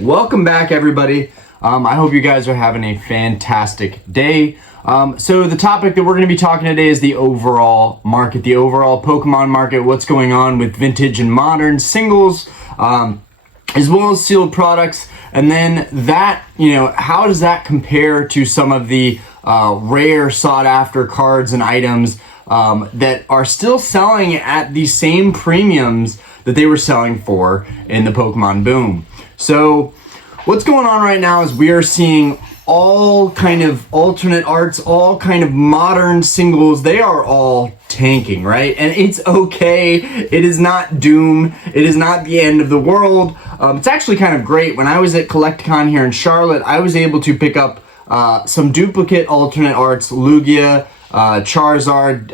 Welcome back, everybody. I hope you guys are having a fantastic day. So the topic that we're going to be talking today is the overall market, the overall Pokemon market, what's going on with vintage and modern singles, as well as sealed products. And then that, how does that compare to some of the rare sought after cards and items that are still selling at the same premiums that they were selling for in the Pokemon boom. So what's going on right now is we are seeing all kind of alternate arts, all kind of modern singles. They are all tanking, right? And it's okay. It is not doom. It is not the end of the world. It's actually kind of great. When I was at Collecticon here in Charlotte, I was able to pick up some duplicate alternate arts, Lugia, Charizard,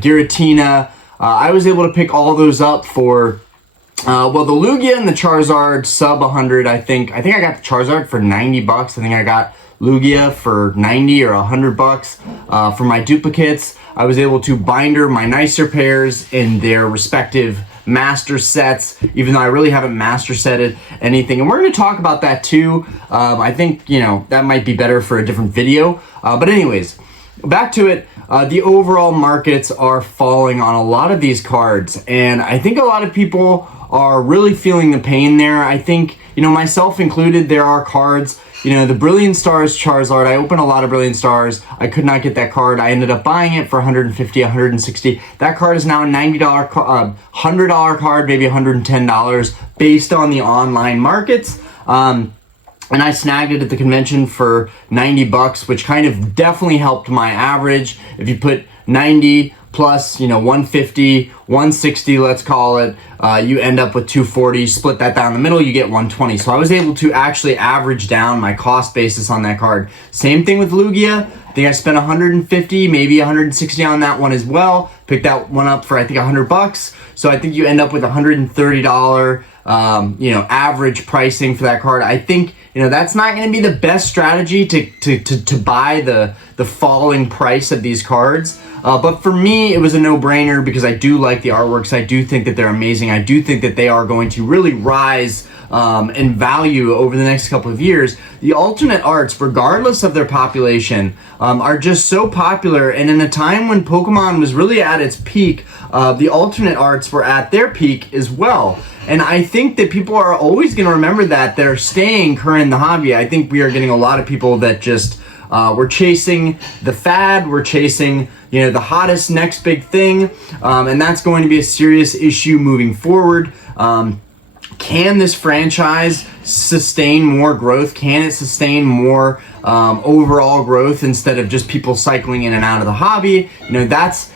Giratina. I was able to pick all those up for the Lugia and the Charizard sub 100. I think I got the Charizard for $90. I think I got Lugia for 90 or $100 for my duplicates. I was able to binder my nicer pairs in their respective master sets, even though I really haven't master setted anything. And we're going to talk about that too. I think, that might be better for a different video. But anyways, back to it. The overall markets are falling on a lot of these cards. And I think a lot of people are really feeling the pain there. I think, myself included, there are cards, the Brilliant Stars Charizard. I opened a lot of Brilliant Stars. I could not get that card. I ended up buying it for $150, $160. That card is now a $90, $100 card, maybe $110 based on the online markets. And I snagged it at the convention for $90, which kind of definitely helped my average. If you put 90 plus, 150, 160, let's call it, you end up with 240. Split that down the middle, you get 120. So I was able to actually average down my cost basis on that card. Same thing with Lugia. I think I spent 150, maybe 160 on that one as well. Picked that one up for, I think, $100. So I think you end up with $130, average pricing for that card. I think, that's not going to be the best strategy to buy the falling price of these cards. But for me, it was a no-brainer because I do like the artworks. I do think that they're amazing. I do think that they are going to really rise in value over the next couple of years. The alternate arts, regardless of their population, are just so popular. And in a time when Pokemon was really at its peak, the alternate arts were at their peak as well. And I think that people are always going to remember that. They're staying current in the hobby. I think we are getting a lot of people that just we're chasing the fad. We're chasing, the hottest next big thing. And that's going to be a serious issue moving forward. Can this franchise sustain more growth? Can it sustain more overall growth instead of just people cycling in and out of the hobby? That's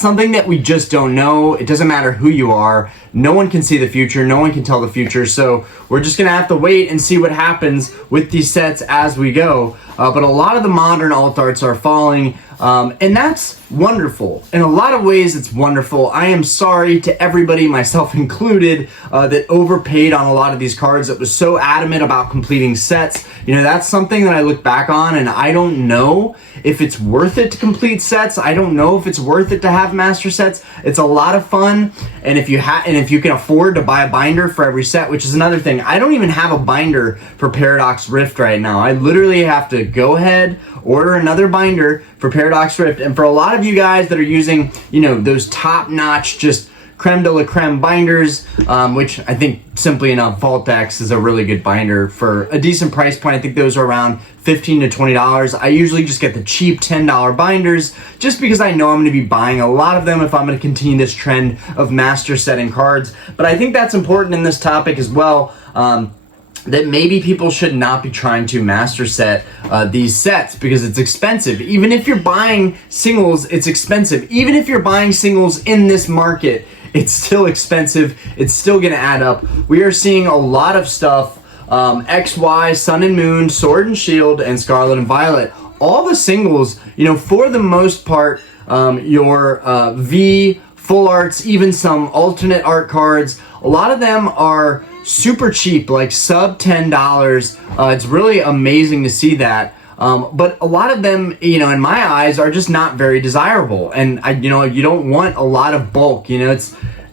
something that we just don't know. It doesn't matter who you are. No one can see the future. No one can tell the future. So we're just going to have to wait and see what happens with these sets as we go. But a lot of the modern alt arts are falling. And that's wonderful. In a lot of ways, it's wonderful. I am sorry to everybody, myself included, that overpaid on a lot of these cards, that was so adamant about completing sets. That's something that I look back on, and I don't know if it's worth it to complete sets. I don't know if it's worth it to have master sets. It's a lot of fun, and if you can afford to buy a binder for every set, which is another thing. I don't even have a binder for Paradox Rift right now. I literally have to go ahead, order another binder for Paradox Rift. And for a lot of you guys that are using, those top-notch, just creme de la creme binders, which I think simply enough, Vault-X is a really good binder for a decent price point. I think those are around $15 to $20. I usually just get the cheap $10 binders just because I know I'm going to be buying a lot of them if I'm going to continue this trend of master setting cards. But I think that's important in this topic as well. That maybe people should not be trying to master set these sets because it's expensive. Even if you're buying singles, it's expensive. Even if you're buying singles in this market, it's still expensive. It's still going to add up. We are seeing a lot of stuff. XY, Sun and Moon, Sword and Shield, and Scarlet and Violet. All the singles, for the most part, your V, full arts, even some alternate art cards, a lot of them are super cheap, like sub $10. It's really amazing to see that. But a lot of them, in my eyes, are just not very desirable. And you don't want a lot of bulk.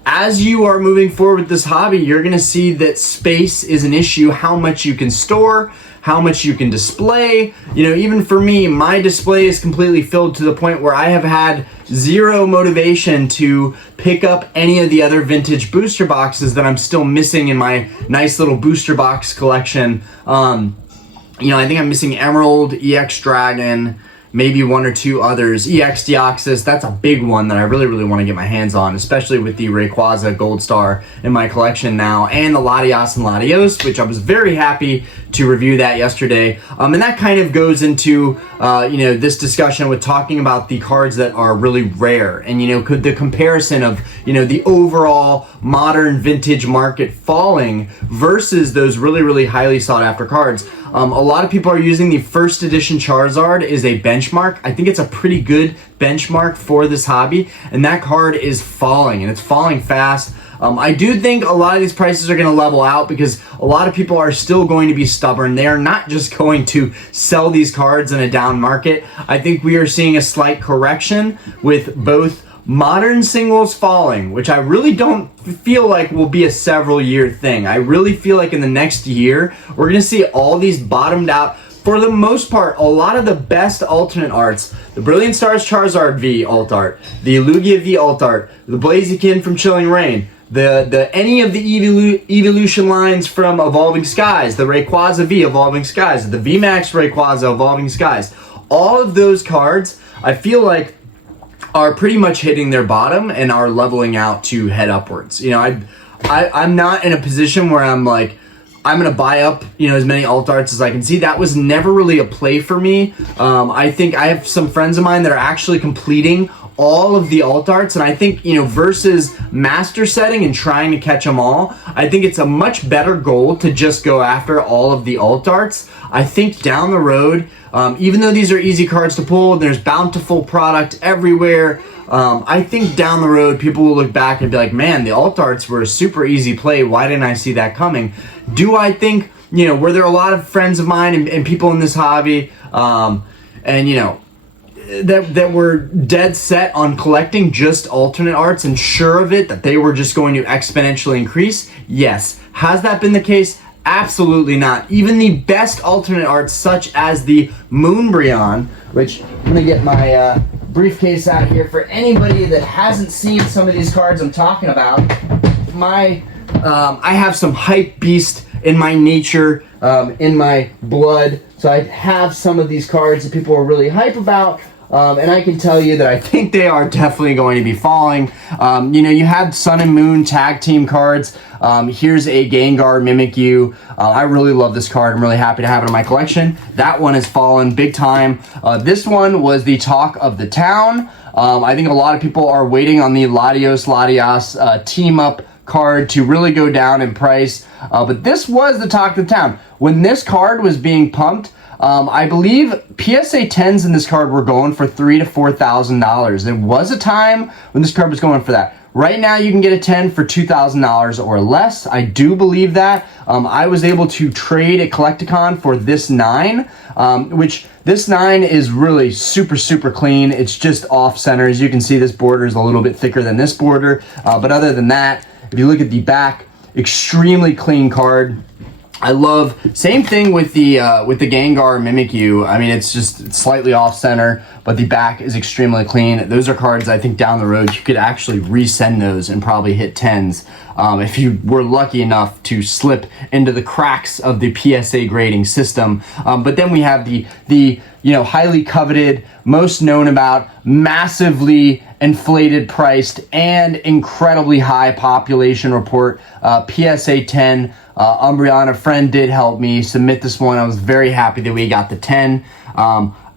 as you are moving forward with this hobby, you're going to see that space is an issue, how much you can store, how much you can display. You know, even for me, my display is completely filled to the point where I have had zero motivation to pick up any of the other vintage booster boxes that I'm still missing in my nice little booster box collection. You know, I think I'm missing Emerald, EX Dragon, maybe one or two others. EX Deoxys, that's a big one that I really, really want to get my hands on, especially with the Rayquaza Gold Star in my collection now, and the Latias and Latios, which I was very happy to review that yesterday. And that kind of goes into, you know, this discussion with talking about the cards that are really rare, and, you know, the comparison of, you know, the overall modern vintage market falling versus those really, really highly sought after cards. A lot of people are using the first edition Charizard as a benchmark. I think it's a pretty good benchmark for this hobby, and that card is falling, and it's falling fast. I do think a lot of these prices are going to level out because a lot of people are still going to be stubborn. They are not just going to sell these cards in a down market. I think we are seeing a slight correction with both modern singles falling, which I really don't feel like will be a several year thing. I really feel like in the next year, we're going to see all these bottomed out. For the most part, a lot of the best alternate arts, the Brilliant Stars Charizard V alt art, the Lugia V alt art, the Blaziken from Chilling Reign, any of the evolution lines from Evolving Skies, the Rayquaza V Evolving Skies, the VMAX Rayquaza Evolving Skies, all of those cards, I feel like are pretty much hitting their bottom and are leveling out to head upwards. You know, I'm not in a position where I'm like, I'm going to buy up, you know, as many alt arts as I can see. That was never really a play for me. I think I have some friends of mine that are actually completing all of the alt arts, and I think, you know, versus master setting and trying to catch them all, I think it's a much better goal to just go after all of the alt arts. I think down the road, even though these are easy cards to pull, there's bountiful product everywhere, I think down the road people will look back and be like, man, the alt arts were a super easy play. Why didn't I see that coming? Do I think, you know, were there a lot of friends of mine and people in this hobby, and, you know, that were dead set on collecting just alternate arts and sure of it that they were just going to exponentially increase? Yes. Has that been the case? Absolutely not. Even the best alternate arts, such as the Moonbreon, which I'm going to get my briefcase out here for anybody that hasn't seen some of these cards I'm talking about. I have some hype beast in my nature, in my blood, so I have some of these cards that people are really hype about. And I can tell you that I think they are definitely going to be falling. You know, you had Sun and Moon tag team cards. Here's a Gengar Mimikyu. I really love this card. I'm really happy to have it in my collection. That one has fallen big time. This one was the talk of the town. I think a lot of people are waiting on the Latias team up card to really go down in price. But this was the talk of the town. When this card was being pumped, I believe PSA 10s in this card were going for $3,000 to $4,000. There was a time when this card was going for that. Right now, you can get a 10 for $2,000 or less. I do believe that. I was able to trade a Collecticon for this 9, which this 9 is really super, super clean. It's just off center. As you can see, this border is a little bit thicker than this border. But other than that, if you look at the back, extremely clean card. I love, same thing with the Gengar Mimikyu. I mean, it's just slightly off center, but the back is extremely clean. Those are cards I think down the road you could actually resend those and probably hit 10s if you were lucky enough to slip into the cracks of the PSA grading system. But then we have the you know, highly coveted, most known about, massively inflated priced, and incredibly high population report PSA 10 Umbreon. A friend did help me submit this one. I was very happy that we got the 10.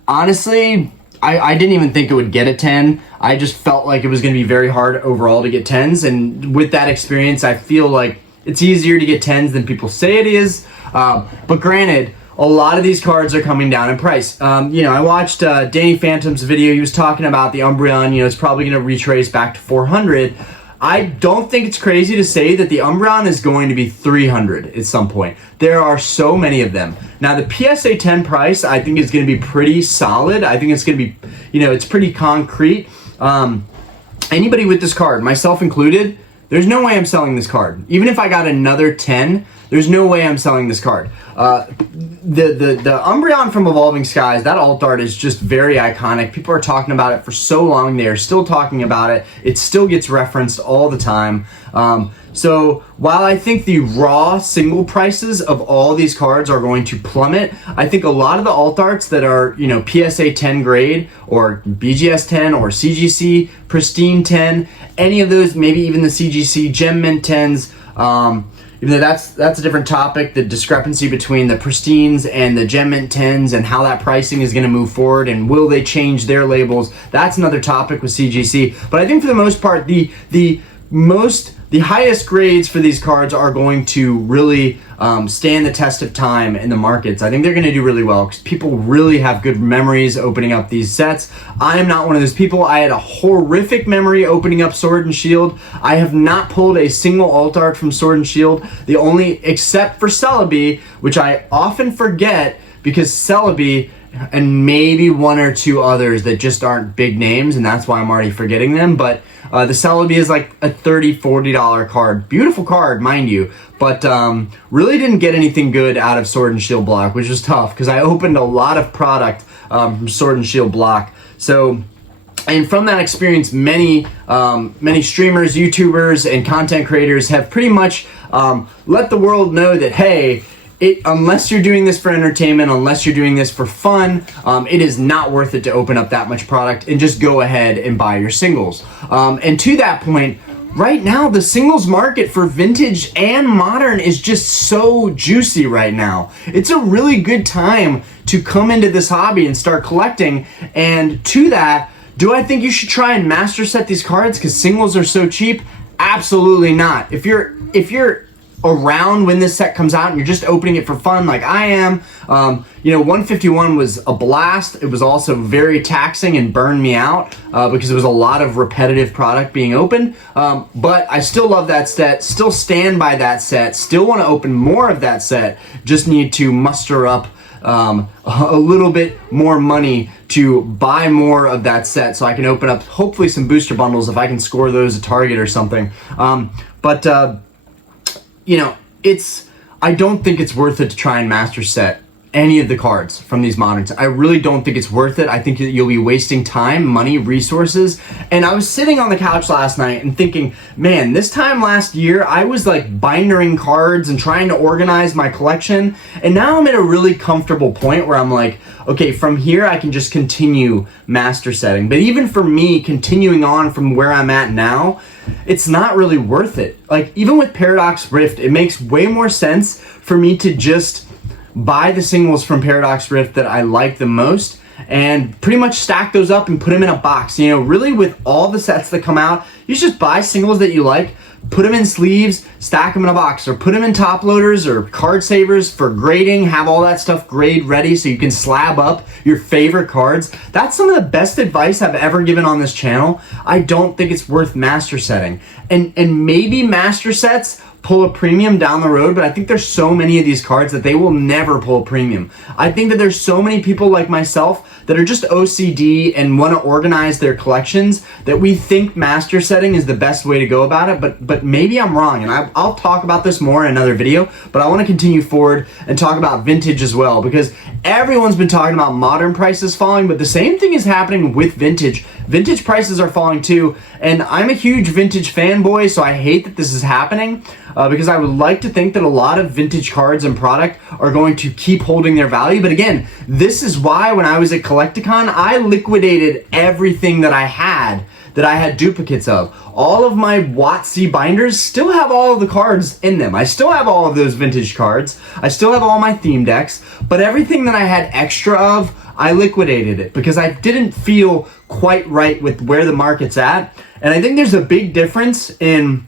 Honestly, I didn't even think it would get a 10. I just felt like it was going to be very hard overall to get 10s, and with that experience, I feel like it's easier to get 10s than people say it is. But granted, a lot of these cards are coming down in price. You know, I watched Danny Phantom's video. He was talking about the Umbreon. You know, it's probably going to retrace back to 400. I don't think it's crazy to say that the Umbreon is going to be 300 at some point. There are so many of them. Now, the PSA 10 price, I think, is going to be pretty solid. I think it's going to be, you know, it's pretty concrete. Anybody with this card, myself included, There's no way I'm selling this card. Even if I got another 10, there's no way I'm selling this card. The Umbreon from Evolving Skies, that alt art is just very iconic. People are talking about it for so long. They are still talking about it. It still gets referenced all the time. So while I think the raw single prices of all these cards are going to plummet, I think a lot of the alt arts that are, you know, PSA 10 grade or BGS 10 or CGC Pristine 10, any of those, maybe even the CGC Gem Mint 10s, even though that's a different topic, the discrepancy between the Pristines and the Gem Mint 10s and how that pricing is going to move forward and will they change their labels, that's another topic with CGC. But I think for the most part, the highest grades for these cards are going to really stand the test of time in the markets. I think they're going to do really well because people really have good memories opening up these sets. I am not one of those people. I had a horrific memory opening up Sword and Shield. I have not pulled a single alt art from Sword and Shield. The only, except for Celebi, which I often forget because Celebi and maybe one or two others that just aren't big names, and that's why I'm already forgetting them. But the Celebi is like a $30, $40 card. Beautiful card, mind you, but really didn't get anything good out of Sword and Shield block, which was tough because I opened a lot of product from Sword and Shield block. So, and from that experience, many streamers, YouTubers, and content creators have pretty much let the world know that, hey, unless you're doing this for entertainment, unless you're doing this for fun, it is not worth it to open up that much product and just go ahead and buy your singles. And to that point, right now, the singles market for vintage and modern is just so juicy right now. It's a really good time to come into this hobby and start collecting. And to that, do I think you should try and master set these cards because singles are so cheap? Absolutely not. If you're around when this set comes out and you're just opening it for fun like I am, you know, 151 was a blast. It was also very taxing and burned me out because it was a lot of repetitive product being opened, but I still love that set, still stand by that set, still want to open more of that set, just need to muster up a little bit more money to buy more of that set so I can open up hopefully some booster bundles if I can score those at Target or something. You know, I don't think it's worth it to try and master set any of the cards from these moderns. I really don't think it's worth it. I think you'll be wasting time, money, resources. And I was sitting on the couch last night and thinking, man, this time last year, I was like bindering cards and trying to organize my collection. And now I'm at a really comfortable point where I'm like, okay, from here I can just continue master setting. But even for me, continuing on from where I'm at now, it's not really worth it. Like even with Paradox Rift, it makes way more sense for me to just buy the singles from Paradox Rift that I like the most and pretty much stack those up and put them in a box. You know, really with all the sets that come out, you just buy singles that you like, put them in sleeves, stack them in a box, or put them in top loaders or card savers for grading, have all that stuff grade ready so you can slab up your favorite cards. That's some of the best advice I've ever given on this channel. I don't think it's worth master setting. And maybe master sets pull a premium down the road, but I think there's so many of these cards that they will never pull a premium. I think that there's so many people like myself that are just OCD and want to organize their collections that we think master setting is the best way to go about it, but maybe I'm wrong, and I'll talk about this more in another video, but I want to continue forward and talk about vintage as well, because everyone's been talking about modern prices falling, but the same thing is happening with vintage. Vintage prices are falling too, and I'm a huge vintage fanboy, so I hate that this is happening, because I would like to think that a lot of vintage cards and product are going to keep holding their value. But again, this is why when I was at Collecticon, I liquidated everything that I had duplicates of. All of my WotC binders still have all of the cards in them. I still have all of those vintage cards. I still have all my theme decks, but everything that I had extra of, I liquidated it because I didn't feel quite right with where the market's at. And I think there's a big difference in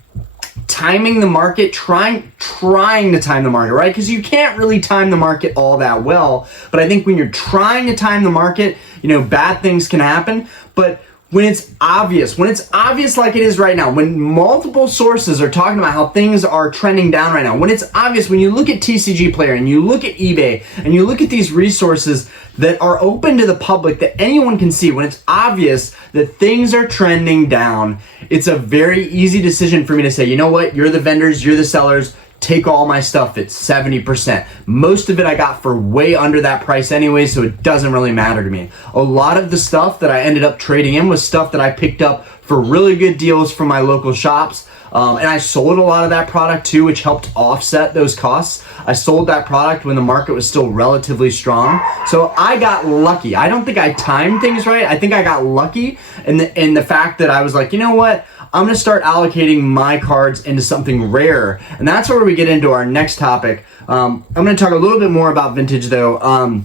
timing the market, trying to time the market, right? Because you can't really time the market all that well. But I think when you're trying to time the market, you know, bad things can happen. But when it's obvious like it is right now, when multiple sources are talking about how things are trending down right now, when it's obvious, when you look at TCG Player and you look at eBay and you look at these resources that are open to the public that anyone can see, when it's obvious that things are trending down, it's a very easy decision for me to say, you know what, you're the vendors, you're the sellers, take all my stuff at 70%. Most of it I got for way under that price anyway, so it doesn't really matter to me. A lot of the stuff that I ended up trading in was stuff that I picked up for really good deals from my local shops. And I sold a lot of that product too, which helped offset those costs. I sold that product when the market was still relatively strong. So I got lucky. I don't think I timed things right. I think I got lucky in the fact that I was like, you know what? I'm going to start allocating my cards into something rare. And that's where we get into our next topic. I'm going to talk a little bit more about vintage though.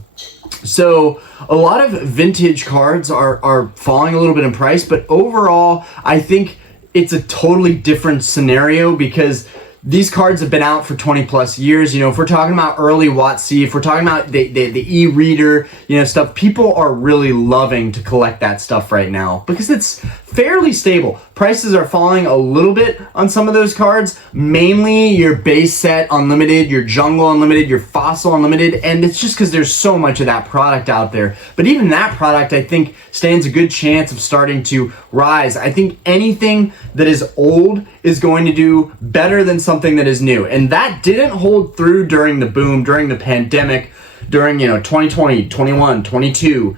So a lot of vintage cards are falling a little bit in price, but overall, I think it's a totally different scenario because these cards have been out for 20 plus years. You know, if we're talking about early WotC, if we're talking about the e-reader, you know, stuff, people are really loving to collect that stuff right now because it's fairly stable. Prices are falling a little bit on some of those cards, mainly your base set unlimited, your jungle unlimited, your fossil unlimited, and it's just because there's so much of that product out there. But even that product, I think, stands a good chance of starting to rise. I think anything that is old is going to do better than something that is new. And that didn't hold through during the boom, during the pandemic, during, 2020, 21, 22,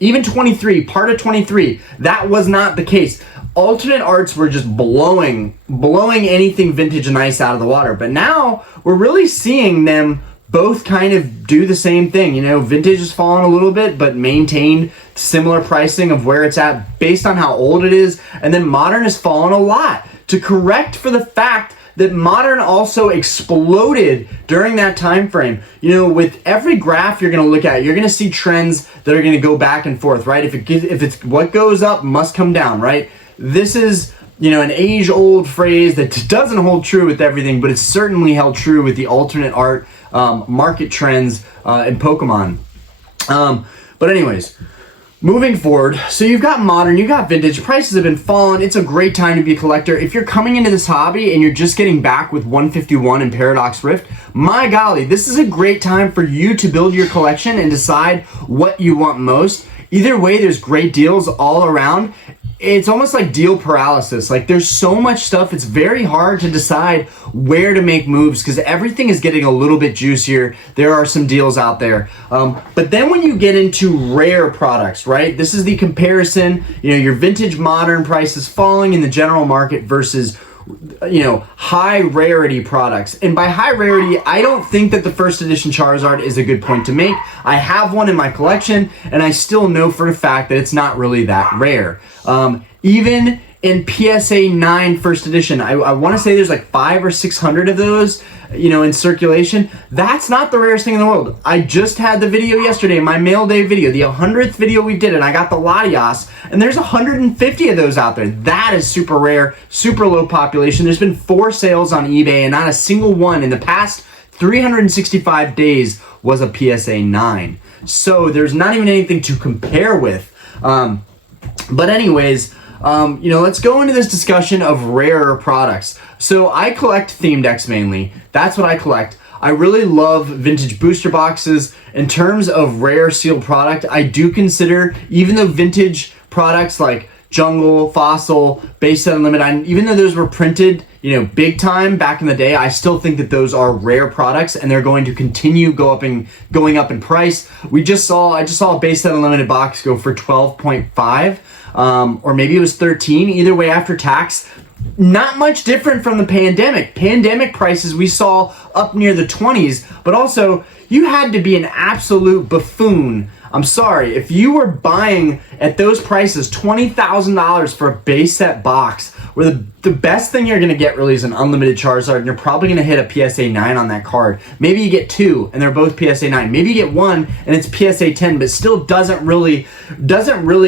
even 23, part of 23. That was not the case. Alternate arts were just blowing anything vintage and nice out of the water. But now we're really seeing them both kind of do the same thing. Vintage has fallen a little bit, but maintained similar pricing of where it's at based on how old it is. And then modern has fallen a lot to correct for the fact that modern also exploded during that time frame. With every graph you're going to look at, you're going to see trends that are going to go back and forth, right? If it's what goes up must come down, right? This is an age-old phrase that doesn't hold true with everything, but it's certainly held true with the alternate art market trends in Pokemon. But anyways, moving forward, so you've got modern, you've got vintage, prices have been falling. It's a great time to be a collector. If you're coming into this hobby and you're just getting back with 151 and Paradox Rift, my golly, this is a great time for you to build your collection and decide what you want most. Either way, there's great deals all around. It's almost like deal paralysis. Like there's so much stuff, it's very hard to decide where to make moves because everything is getting a little bit juicier. There are some deals out there. But then when you get into rare products, right? This is the comparison, your vintage modern prices falling in the general market versus high rarity products. And by high rarity, I don't think that the first edition Charizard is a good point to make. I have one in my collection and I still know for a fact that it's not really that rare. Even in PSA 9 first edition, I want to say there's like 500 or 600 of those, in circulation. That's not the rarest thing in the world. I just had the video yesterday, my mail day video, the 100th video we did, and I got the Latias, and there's 150 of those out there. That is super rare, super low population. There's been 4 sales on eBay, and not a single one in the past 365 days was a PSA 9. So there's not even anything to compare with. But anyways, let's go into this discussion of rarer products. So I collect theme decks mainly. That's what I collect. I really love vintage booster boxes. In terms of rare sealed product, I do consider, even though vintage products like Jungle, Fossil, Base Set Unlimited, even though those were printed, big time back in the day, I still think that those are rare products and they're going to continue going up in price. I just saw a Base Set Unlimited box go for 12.5. Or maybe it was 13, either way after tax. Not much different from the pandemic. Pandemic prices we saw up near the 20s, but also you had to be an absolute buffoon. I'm sorry, if you were buying at those prices $20,000 for a base set box, where the best thing you're gonna get really is an unlimited Charizard, and you're probably gonna hit a PSA 9 on that card. Maybe you get 2 and they're both PSA 9. Maybe you get 1 and it's PSA 10, but still doesn't really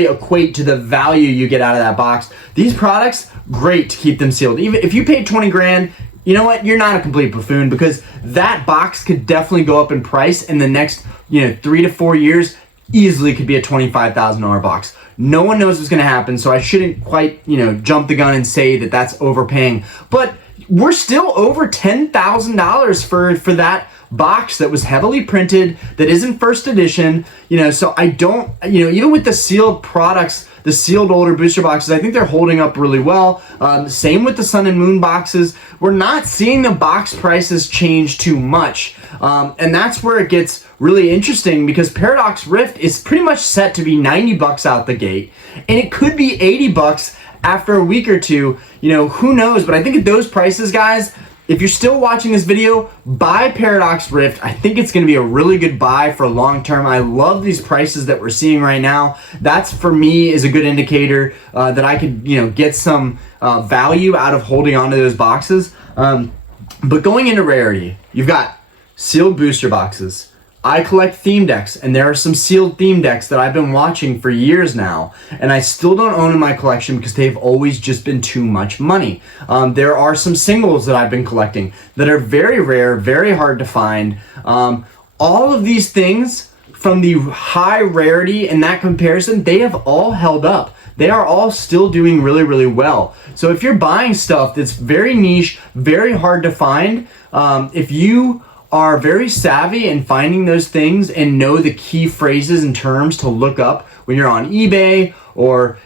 equate to the value you get out of that box. These products, great to keep them sealed. Even if you paid 20 grand, you know what? You're not a complete buffoon because that box could definitely go up in price in the next 3 to 4 years. Easily could be a $25,000 box. No one knows what's going to happen, so I shouldn't quite, jump the gun and say that that's overpaying. But we're still over $10,000 for that box that was heavily printed, that isn't first edition, so I don't, even with the sealed products, the sealed older booster boxes, I think they're holding up really well. Same with the Sun and Moon boxes. We're not seeing the box prices change too much. And that's where it gets really interesting, because Paradox Rift is pretty much set to be 90 bucks out the gate, and it could be 80 bucks after a week or two. Who knows? But I think at those prices, guys, if you're still watching this video, buy Paradox Rift. I think it's going to be a really good buy for long term. I love these prices that we're seeing right now. That's, for me, is a good indicator that I could, get some value out of holding on to those boxes. But going into Rarity, you've got sealed booster boxes. I collect theme decks, and there are some sealed theme decks that I've been watching for years now, and I still don't own in my collection because they've always just been too much money. There are some singles that I've been collecting that are very rare, very hard to find. All of these things, from the high rarity and that comparison, they have all held up. They are all still doing really, really well. So if you're buying stuff that's very niche, very hard to find, if you are very savvy in finding those things and know the key phrases and terms to look up when you're on eBay, or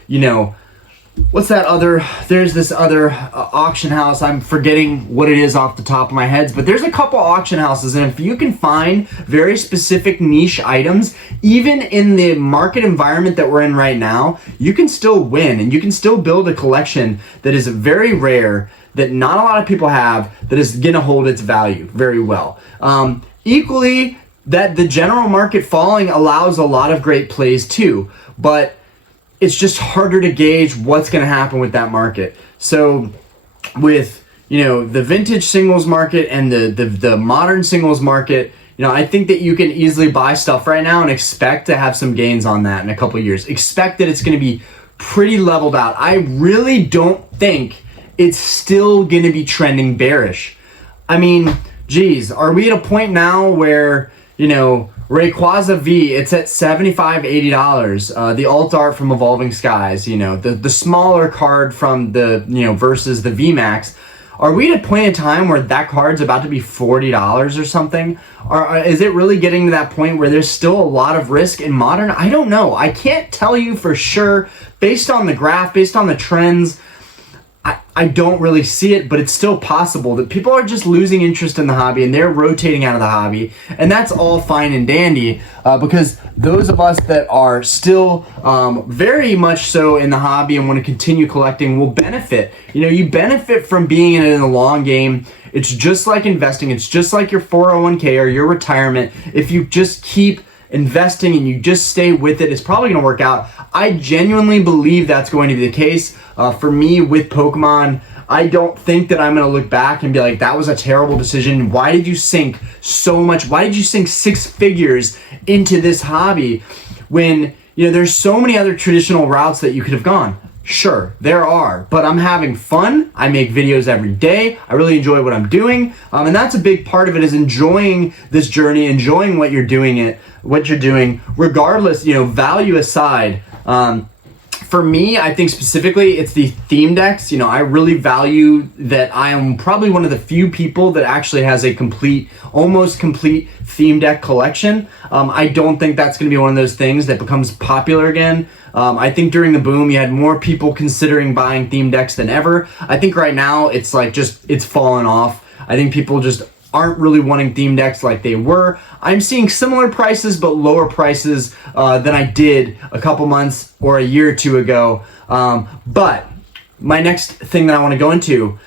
there's this other auction house, I'm forgetting what it is off the top of my head, but there's a couple auction houses, and if you can find very specific niche items, even in the market environment that we're in right now, you can still win, and you can still build a collection that is very rare, that not a lot of people have, that is going to hold its value very well. Equally, that the general market falling allows a lot of great plays too, but it's just harder to gauge what's going to happen with that market. So with, the vintage singles market and the modern singles market, I think that you can easily buy stuff right now and expect to have some gains on that in a couple of years. Expect that it's going to be pretty leveled out. I really don't think it's still going to be trending bearish. I mean, geez, are we at a point now where, Rayquaza V, it's at $75, $80. The alt art from Evolving Skies, the smaller card from the, versus the VMAX. Are we at a point in time where that card's about to be $40 or something? Or is it really getting to that point where there's still a lot of risk in Modern? I don't know. I can't tell you for sure. Based on the graph, based on the trends, I don't really see it, but it's still possible that people are just losing interest in the hobby and they're rotating out of the hobby, and that's all fine and dandy, because those of us that are still very much so in the hobby and want to continue collecting will benefit. You benefit from being in it in the long game. It's just like investing. It's just like your 401k or your retirement. If you just keep investing and you just stay with it, it's probably going to work out. I genuinely believe that's going to be the case. For me with Pokemon, I don't think that I'm going to look back and be like, that was a terrible decision. Why did you sink so much? Why did you sink 6 figures into this hobby when, there's so many other traditional routes that you could have gone? Sure, there are, but I'm having fun. I make videos every day. I really enjoy what I'm doing. And that's a big part of it, is enjoying this journey, enjoying what you're doing, regardless, value aside. For me, I think specifically it's the theme decks. I really value that I am probably one of the few people that actually has a almost complete theme deck collection. I don't think that's going to be one of those things that becomes popular again. I think during the boom, you had more people considering buying theme decks than ever. I think right now it's it's fallen off. I think people just aren't really wanting theme decks like they were. I'm seeing similar prices but lower prices than I did a couple months or a year or two ago. But my next thing that I want to go into,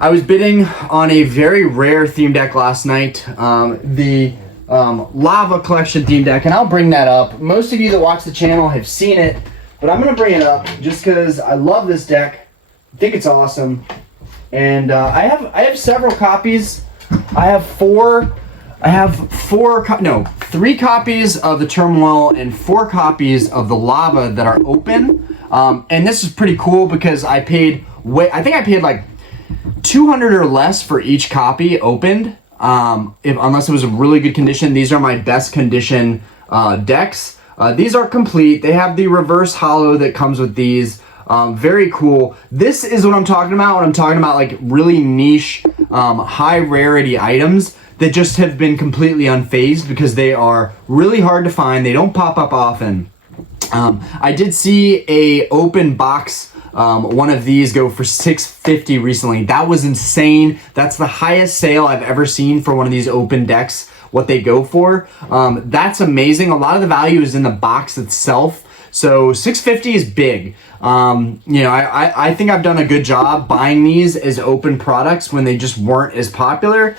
I was bidding on a very rare theme deck last night, the Lava Collection theme deck, and I'll bring that up. Most of you that watch the channel have seen it, but I'm going to bring it up just because I love this deck. I think it's awesome. And I have several copies. I have 3 copies of the Turmoil and 4 copies of the Lava that are open. And this is pretty cool because I paid like $200 or less for each copy opened. Unless it was a really good condition. These are my best condition decks. These are complete. They have the reverse holo that comes with these. Very cool. This is what I'm talking about when I'm talking about like really niche, high rarity items that just have been completely unfazed because they are really hard to find. They don't pop up often. I did see a open box, one of these go for $650 recently. That was insane. That's the highest sale I've ever seen for one of these open decks, what they go for. That's amazing. A lot of the value is in the box itself. So $650 is big. You know, I think I've done a good job buying these as open products when they just weren't as popular,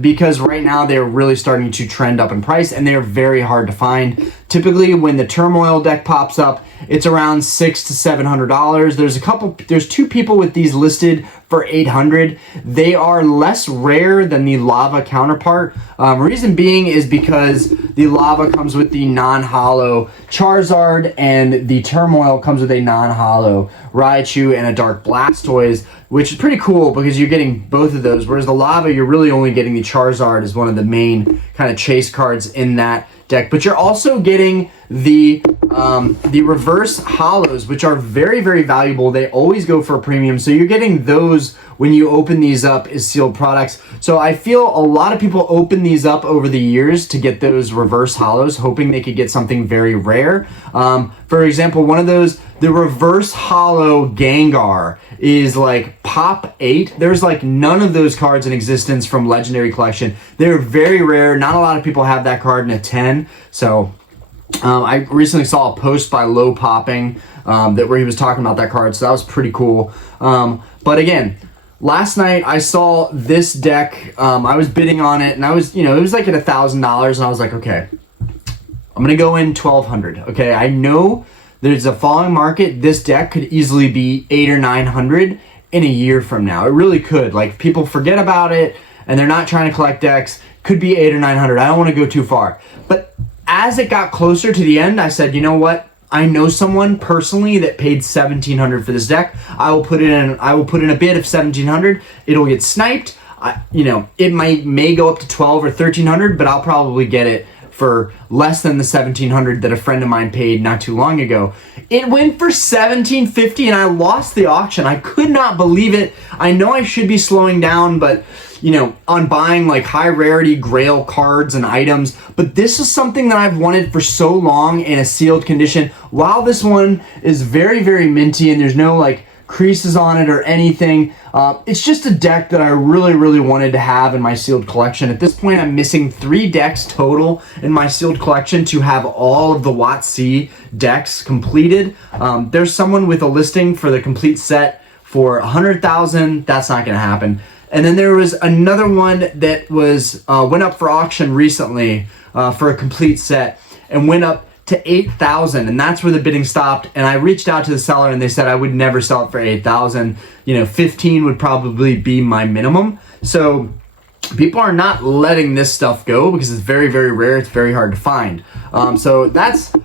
because right now they're really starting to trend up in price and they're very hard to find. Typically when the Turmoil deck pops up, it's around $600 to $700. There's two people with these listed for $800. They are less rare than the Lava counterpart. Reason being is because the Lava comes with the non-holo Charizard and the Turmoil comes with a non-holo Raichu and a Dark Blastoise, which is pretty cool because you're getting both of those. Whereas the Lava, you're really only getting the Charizard as one of the main kind of chase cards in that deck. But you're also getting the reverse holos, which are very, very valuable. They always go for a premium. So you're getting those when you open these up as sealed products. So I feel a lot of people open these up over the years to get those reverse holos, hoping they could get something very rare. For example, one of those, the reverse holo Gengar is like pop 8. There's like none of those cards in existence from Legendary Collection. They're very rare. Not a lot of people have that card in a 10. So I recently saw a post by Low Popping where he was talking about that card. So that was pretty cool. But again, last night I saw this deck. I was bidding on it and I was, it was like at $1,000 and I was like, okay, I'm going to go in $1,200. Okay. I know there's a falling market. This deck could easily be $800 or $900 in a year from now. It really could. Like, people forget about it and they're not trying to collect decks. Could be $800 or $900. I don't want to go too far. But as it got closer to the end, I said, you know what? I know someone personally that paid $1,700 for this deck. I will put in a bid of $1,700. It'll get sniped. It may go up to $1,200 or $1,300, but I'll probably get it for less than the $1,700 that a friend of mine paid not too long ago. It went for $1,750 and I lost the auction. I could not believe it. I know I should be slowing down, but on buying like high rarity grail cards and items, but this is something that I've wanted for so long in a sealed condition. While this one is very, very minty and there's no like creases on it or anything, it's just a deck that I really, really wanted to have in my sealed collection. At this point, I'm missing 3 decks total in my sealed collection to have all of the WotC decks completed. There's someone with a listing for the complete set for $100,000. That's not going to happen. And then there was another one that was went up for auction recently for a complete set and went up to $8,000, and that's where the bidding stopped. And I reached out to the seller and they said I would never sell it for $8,000. $15,000 would probably be my minimum. So people are not letting this stuff go because it's very, very rare. It's very hard to find. So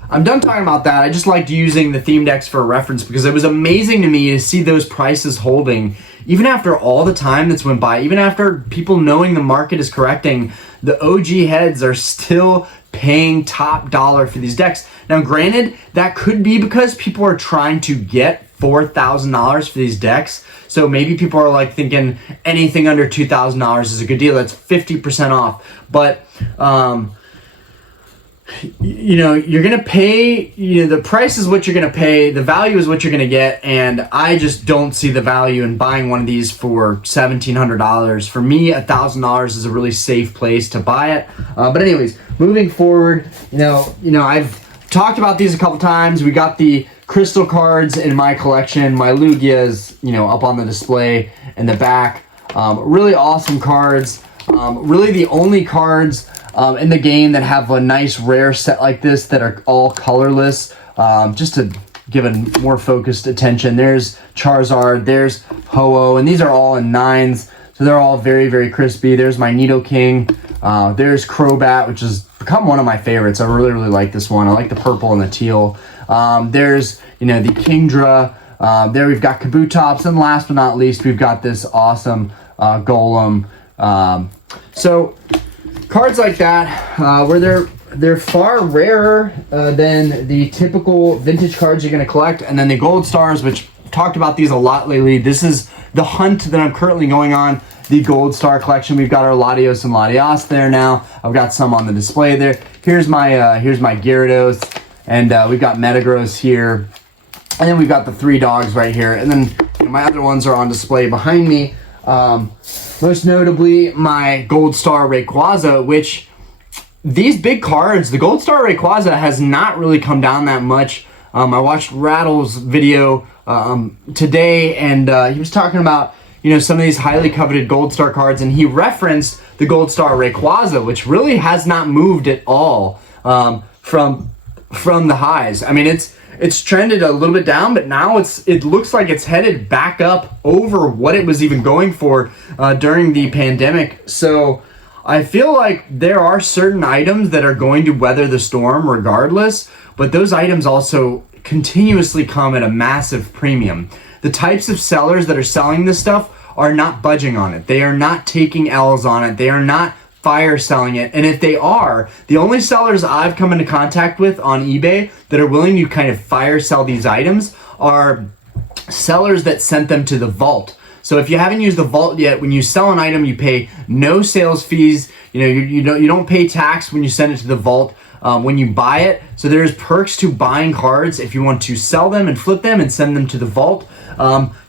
I'm done talking about that. I just liked using the theme decks for a reference because it was amazing to me to see those prices holding even after all the time that's went by, even after people knowing the market is correcting. The OG heads are still paying top dollar for these decks. Now, granted, that could be because people are trying to get $4,000 for these decks. So maybe people are like thinking anything under $2,000 is a good deal. That's 50% off. But you're gonna pay. The price is what you're gonna pay. The value is what you're gonna get. And I just don't see the value in buying one of these for $1,700. For me, $1,000 is a really safe place to buy it. But anyways, moving forward, I've talked about these a couple times. We got the crystal cards in my collection. My Lugia's, up on the display in the back. Really awesome cards. Really the only cards in the game that have a nice rare set like this that are all colorless, just to give a more focused attention. There's Charizard, there's Ho-Oh, and these are all in 9s, so they're all very, very crispy. There's my Nidoking, there's Crobat, which has become one of my favorites. I really, really like this one. I like the purple and the teal. There's the Kingdra. There we've got Kabutops, and last but not least, we've got this awesome Golem. So cards like that, where they're they're far rarer than the typical vintage cards you're going to collect. And then the gold stars, which I've talked about these a lot lately. This is the hunt that I'm currently going on, the gold star collection. We've got our Latios and Latias there now. I've got some on the display there. Here's my Gyarados, and we've got Metagross here. And then we've got the 3 dogs right here. And then my other ones are on display behind me. Most notably, my Gold Star Rayquaza, which these big cards, the Gold Star Rayquaza has not really come down that much. I watched Rattle's video today, and he was talking about, you know, some of these highly coveted Gold Star cards, and he referenced the Gold Star Rayquaza, which really has not moved at all from the highs. I mean, it's trended a little bit down, but now it looks like it's headed back up over what it was even going for during the pandemic. So I feel like there are certain items that are going to weather the storm regardless, but those items also continuously come at a massive premium. The types of sellers that are selling this stuff are not budging on it. They are not taking L's on it. They are not fire selling it. And if they are, the only sellers I've come into contact with on eBay that are willing to kind of fire sell these items are sellers that sent them to the vault. So if you haven't used the vault yet, when you sell an item, you pay no sales fees. You know, you don't pay tax when you send it to the vault when you buy it. So there's perks to buying cards if you want to sell them and flip them and send them to the vault.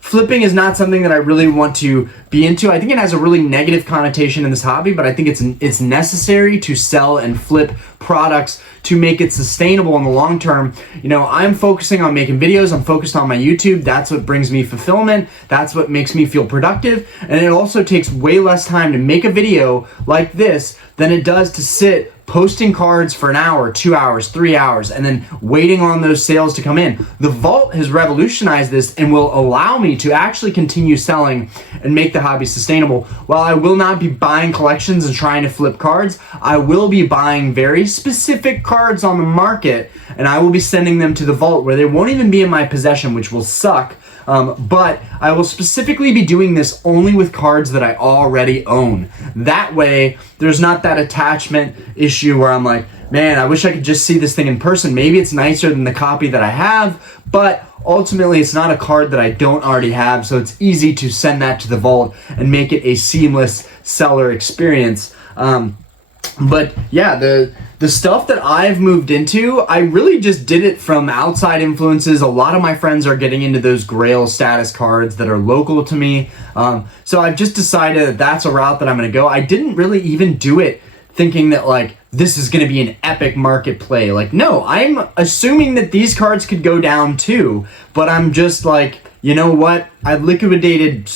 Flipping is not something that I really want to be into. I think it has a really negative connotation in this hobby, but I think it's necessary to sell and flip products to make it sustainable in the long term. You know, I'm focusing on making videos. I'm focused on my YouTube. That's what brings me fulfillment. That's what makes me feel productive. And it also takes way less time to make a video like this than it does to sit posting cards for an hour, 2 hours, 3 hours, and then waiting on those sales to come in. The vault has revolutionized this and will allow me to actually continue selling and make the hobby sustainable. While I will not be buying collections and trying to flip cards, I will be buying very specific cards on the market, and I will be sending them to the vault where they won't even be in my possession, which will suck. But I will specifically be doing this only with cards that I already own. That way, there's not that attachment issue where I'm like, man, I wish I could just see this thing in person. Maybe it's nicer than the copy that I have, but ultimately it's not a card that I don't already have, so it's easy to send that to the vault and make it a seamless seller experience. But yeah, the stuff that I've moved into, I really just did it from outside influences. A lot of my friends are getting into those Grail status cards that are local to me. So I've just decided that that's a route that I'm going to go. I didn't really even do it thinking that like this is going to be an epic market play. Like, no, I'm assuming that these cards could go down too, but I'm just like, you know what? I've liquidated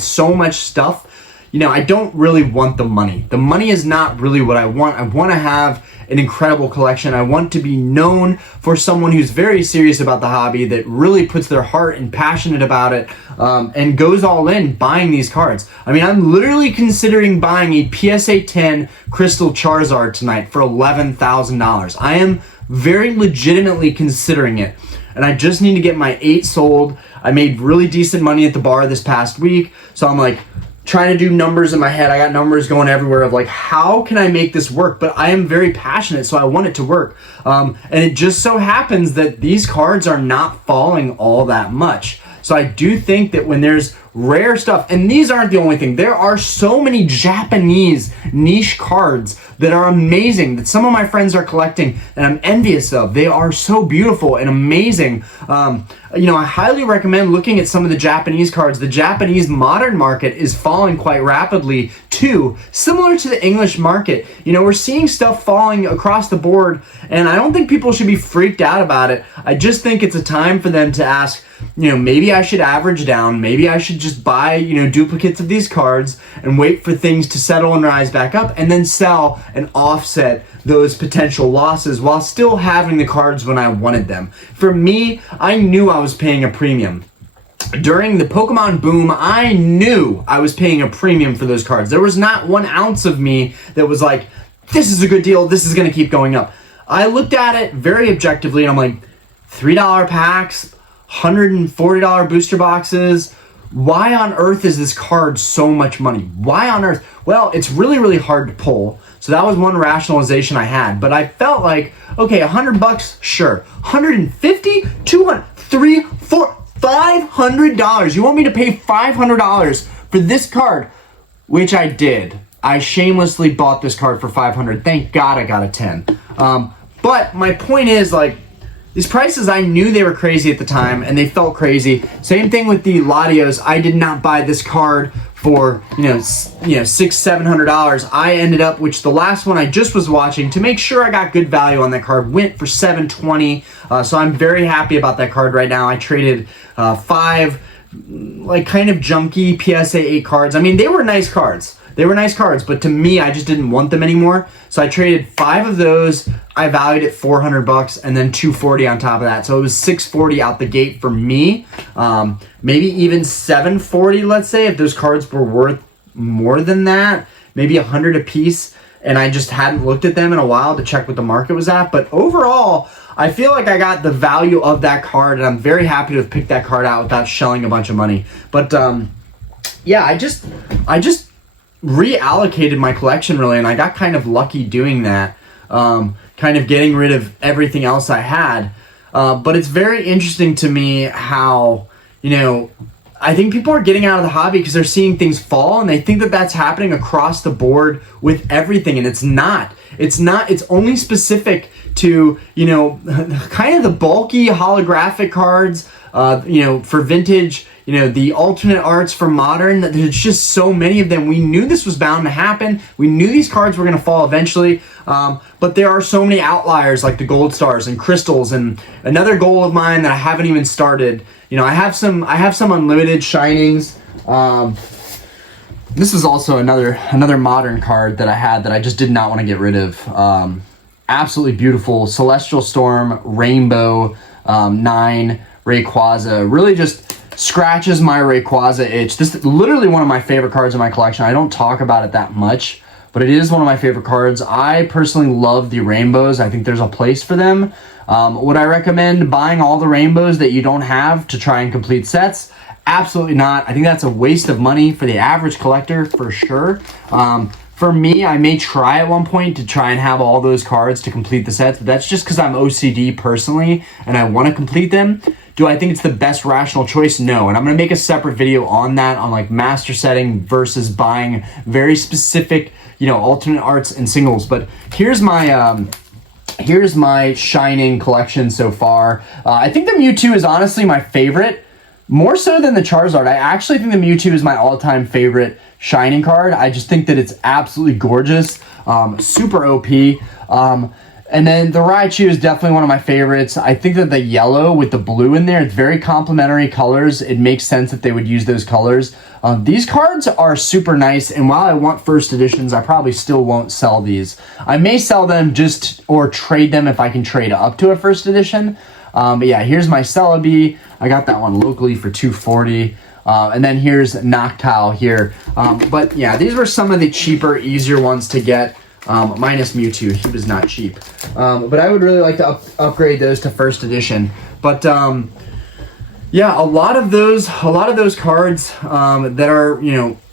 so much stuff. You know, I don't really want the money. The money is not really what I want. I want to have an incredible collection. I want to be known for someone who's very serious about the hobby, that really puts their heart and passionate about it, and goes all in buying these cards. I mean, I'm literally considering buying a PSA 10 Crystal Charizard tonight for $11,000. I am very legitimately considering it, and I just need to get my 8 sold. I made really decent money at the bar this past week, so I'm like, trying to do numbers in my head. I got numbers going everywhere of like, how can I make this work? But I am very passionate, so I want it to work. And it just so happens that these cards are not falling all that much. So I do think that when there's rare stuff, and these aren't the only thing, there are so many Japanese niche cards that are amazing that some of my friends are collecting and I'm envious of. They are so beautiful and amazing. You know, I highly recommend looking at some of the Japanese cards. The Japanese modern market is falling quite rapidly too, similar to the English market. You know, we're seeing stuff falling across the board, and I don't think people should be freaked out about it. I just think it's a time for them to ask, you know, maybe I should average down. Maybe I should just buy, you know, duplicates of these cards and wait for things to settle and rise back up, and then sell and offset those potential losses while still having the cards when I wanted them. For me, I knew I was paying a premium. During the Pokemon boom, I knew I was paying a premium for those cards. There was not 1 ounce of me that was like, this is a good deal, this is going to keep going up. I looked at it very objectively, and I'm like, $3 packs, $140 booster boxes. Why on earth is this card so much money? Why on earth? Well, it's really, really hard to pull. So that was one rationalization I had. But I felt like, okay, $100, sure. 150, 200, 3, 4, $500. You want me to pay $500 for this card? Which I did. I shamelessly bought this card for $500. Thank God I got a 10. But my point is, like, these prices, I knew they were crazy at the time, and they felt crazy. Same thing with the Latios. I did not buy this card for $600-700. I ended up, which the last one I just was watching to make sure I got good value on that card, went for $720. So I'm very happy about that card right now. I traded 5 like kind of junky PSA 8 cards. I mean, they were nice cards. They were nice cards, but to me, I just didn't want them anymore. So I traded 5 of those. I valued it $400 and then $240 on top of that. So it was $640 out the gate for me. Maybe even $740, let's say, if those cards were worth more than that, maybe $100 a piece. And I just hadn't looked at them in a while to check what the market was at. But overall, I feel like I got the value of that card, and I'm very happy to have picked that card out without shelling a bunch of money. But yeah, I just reallocated my collection really, and I got kind of lucky doing that, kind of getting rid of everything else I had. But it's very interesting to me how, I think people are getting out of the hobby because they're seeing things fall, and they think that that's happening across the board with everything, and it's not. It's only specific to, kind of the bulky holographic cards, for vintage, the alternate arts for modern. There's just so many of them. We knew this was bound to happen. We knew these cards were going to fall eventually. But there are so many outliers like the gold stars and crystals, and another goal of mine that I haven't even started. I have some unlimited shinings. This is also another modern card that I had that I just did not want to get rid of. Absolutely beautiful Celestial Storm Rainbow 9 Rayquaza. Really just scratches my Rayquaza itch. This is literally one of my favorite cards in my collection. I don't talk about it that much, but it is one of my favorite cards. I personally love the rainbows. I think there's a place for them. Would I recommend buying all the rainbows that you don't have to try and complete sets? Absolutely not. I think that's a waste of money for the average collector for sure. For me, I may try at one point to try and have all those cards to complete the sets, but that's just because I'm OCD personally and I want to complete them. Do I think it's the best rational choice? No. And I'm going to make a separate video on that, on like master setting versus buying very specific, alternate arts and singles. But here's my Shining collection so far. I think the Mewtwo is honestly my favorite, more so than the Charizard. I actually think the Mewtwo is my all-time favorite Shining card. I just think that it's absolutely gorgeous, super OP. And then the Raichu is definitely one of my favorites. I think that the yellow with the blue in there, it's very complementary colors. It makes sense that they would use those colors. These cards are super nice, and while I want first editions, I probably still won't sell these. I may sell them or trade them if I can trade up to a first edition. But yeah, here's my Celebi. I got that one locally for $240. And then here's Noctowl here. But yeah, these were some of the cheaper, easier ones to get. Minus Mewtwo, he was not cheap. But I would really like to upgrade those to first edition. But yeah, a lot of those cards that are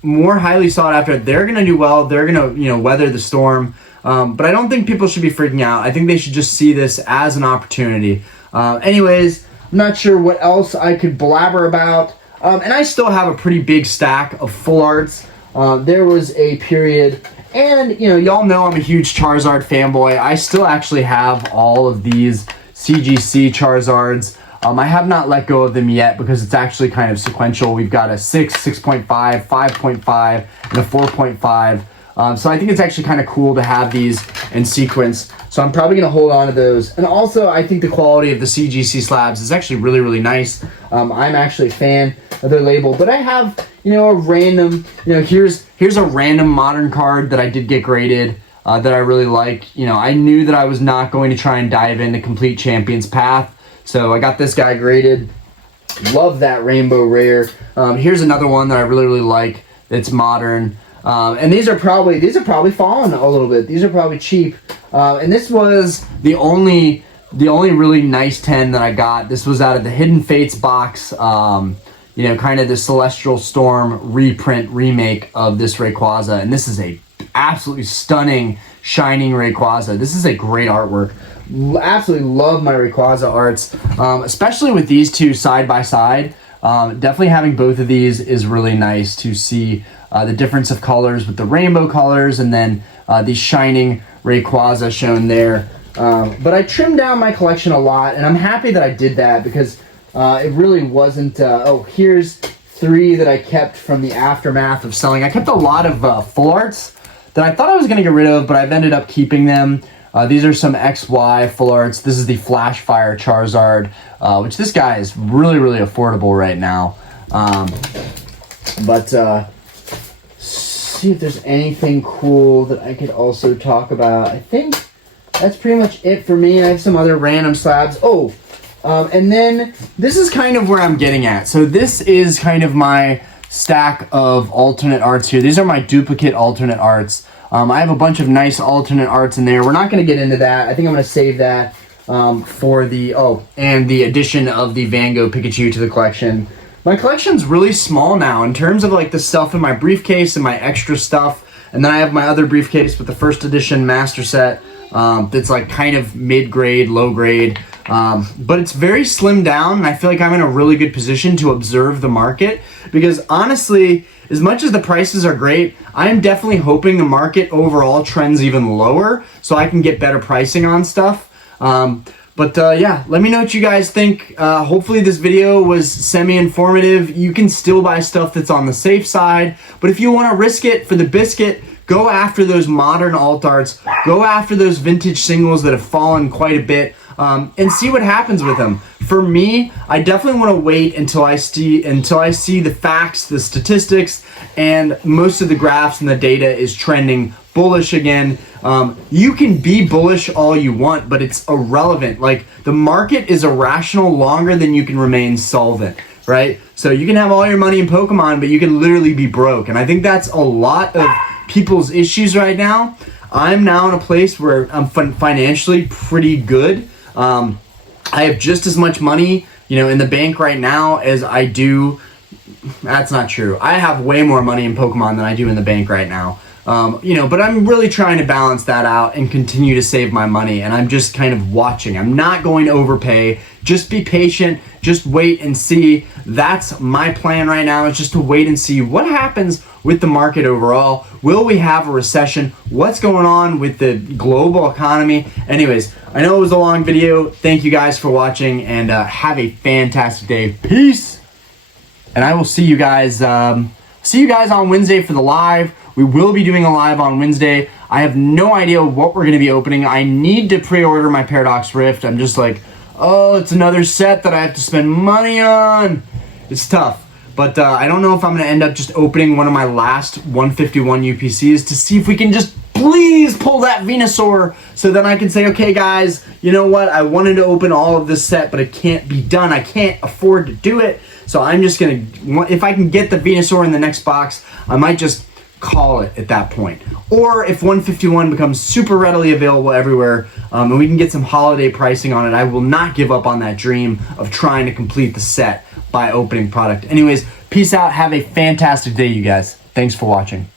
more highly sought after, they're gonna do well. They're gonna weather the storm. But I don't think people should be freaking out. I think they should just see this as an opportunity. Anyways, I'm not sure what else I could blabber about. And I still have a pretty big stack of full arts. There was a period. And, y'all know I'm a huge Charizard fanboy. I still actually have all of these CGC Charizards. I have not let go of them yet because it's actually kind of sequential. We've got a 6, 6.5, 5.5, and a 4.5. So I think it's actually kind of cool to have these in sequence. So I'm probably going to hold on to those. And also, I think the quality of the CGC slabs is actually really, really nice. I'm actually a fan of their label. But I have, a random, here's a random modern card that I did get graded that I really like. I knew that I was not going to try and dive into Complete Champion's Path. So I got this guy graded. Love that rainbow rare. Here's another one that I really, really like that's modern. And these are probably fallen a little bit. These are probably cheap. And this was the only really nice 10 that I got. This was out of the Hidden Fates box. Kind of the Celestial Storm reprint remake of this Rayquaza. And this is a absolutely stunning Shining Rayquaza. This is a great artwork. Absolutely love my Rayquaza arts, especially with these two side by side. Definitely having both of these is really nice to see the difference of colors with the rainbow colors, and then the Shining Rayquaza shown there. But I trimmed down my collection a lot, and I'm happy that I did that because it really wasn't... oh, here's 3 that I kept from the aftermath of selling. I kept a lot of full arts that I thought I was going to get rid of, but I've ended up keeping them. These are some XY full arts. This is the Flash Fire Charizard, which this guy is really, really affordable right now. See if there's anything cool that I could also talk about. I think that's pretty much it for me. I have some other random slabs. Oh, and then this is kind of where I'm getting at. So this is kind of my stack of alternate arts here. These are my duplicate alternate arts. I have a bunch of nice alternate arts in there. We're not going to get into that. I think I'm going to save that for the... Oh, and the addition of the Van Gogh Pikachu to the collection. My collection's really small now in terms of like the stuff in my briefcase and my extra stuff. And then I have my other briefcase with the first edition master set that's like kind of mid-grade, low-grade. But it's very slimmed down, and I feel like I'm in a really good position to observe the market because honestly, as much as the prices are great, I am definitely hoping the market overall trends even lower so I can get better pricing on stuff. Yeah, let me know what you guys think. Hopefully this video was semi-informative. You can still buy stuff that's on the safe side, but if you want to risk it for the biscuit, go after those modern alt arts, go after those vintage singles that have fallen quite a bit, and see what happens with them. For me, I definitely want to wait until I see the facts, the statistics, and most of the graphs and the data is trending bullish again. You can be bullish all you want, but it's irrelevant. Like, the market is irrational longer than you can remain solvent, right? So you can have all your money in Pokemon, but you can literally be broke. And I think that's a lot of people's issues right now. I'm now in a place where I'm financially pretty good. I have just as much money, in the bank right now as I do. That's not true. I have way more money in Pokemon than I do in the bank right now. But I'm really trying to balance that out and continue to save my money. And I'm just kind of watching. I'm not going to overpay. Just be patient. Just wait and see. That's my plan right now, is just to wait and see what happens with the market overall. Will we have a recession? What's going on with the global economy? Anyways, I know it was a long video. Thank you guys for watching, and have a fantastic day. Peace. And I will see you guys on Wednesday for the live. We will be doing a live on Wednesday. I have no idea what we're going to be opening. I need to pre-order my Paradox Rift. I'm just like, oh, it's another set that I have to spend money on. It's tough. But I don't know if I'm going to end up just opening one of my last 151 UPCs to see if we can just please pull that Venusaur, so then I can say, okay, guys, you know what? I wanted to open all of this set, but it can't be done. I can't afford to do it. So I'm just going to, if I can get the Venusaur in the next box, I might just call it at that point. Or if 151 becomes super readily available everywhere, and we can get some holiday pricing on it, I will not give up on that dream of trying to complete the set by opening product. Anyways, peace out. Have a fantastic day, you guys. Thanks for watching.